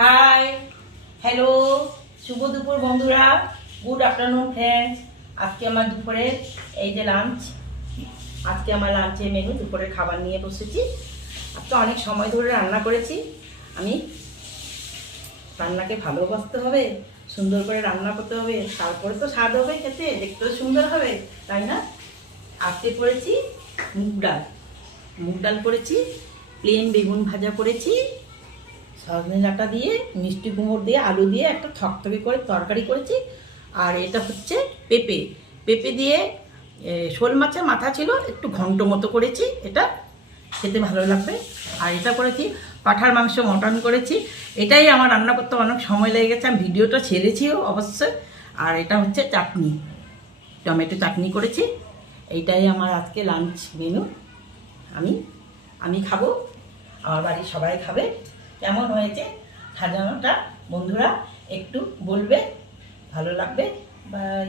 Hi hello শুভ দুপুর বন্ধুরা, good afternoon friends. আজকে আমার দুপুরে এই যে লাঞ্চ, আজকে আমার লাঞ্চের মেনু, দুপুরের খাবার নিয়ে বসেছি। আজকে অনেক সময় ধরে রান্না করেছি আমি। রান্নাকে ভালোবাসতে হবে, সুন্দর করে রান্না করতে হবে, তারপরে তো স্বাদ হবে, খেতে দেখতেও সুন্দর হবে, তাই না? আজকে করেছি মুগ ডাল করেছি, প্লেন বেগুন ভাজা করেছি, সজনে ডাঁটা দিয়ে, মিষ্টি কুমড়ো দিয়ে, আলু দিয়ে একটা থকথকে করে তরকারি করেছি। আর এটা হচ্ছে পেঁপে দিয়ে শোল মাছের মাথা ছিল, একটু ঘন্ট মতো করেছি, এটা খেতে ভালো লাগবে। আর এটা করেছি পাঁঠার মাংস, মটন করেছি। এটাই আমার রান্না করতে অনেক সময় লেগে গেছে, আমি ভিডিওটা ছেড়েছিও অবশ্যই। আর এটা হচ্ছে চাটনি, টমেটো চাটনি করেছি। এইটাই আমার আজকে লাঞ্চ মেনু। আমি খাবো, আমার বাড়ির সবাই খাবে। কেমন হয়েছে সাজানোটা বন্ধুরা একটু বলবে, ভালো লাগবে। বাই।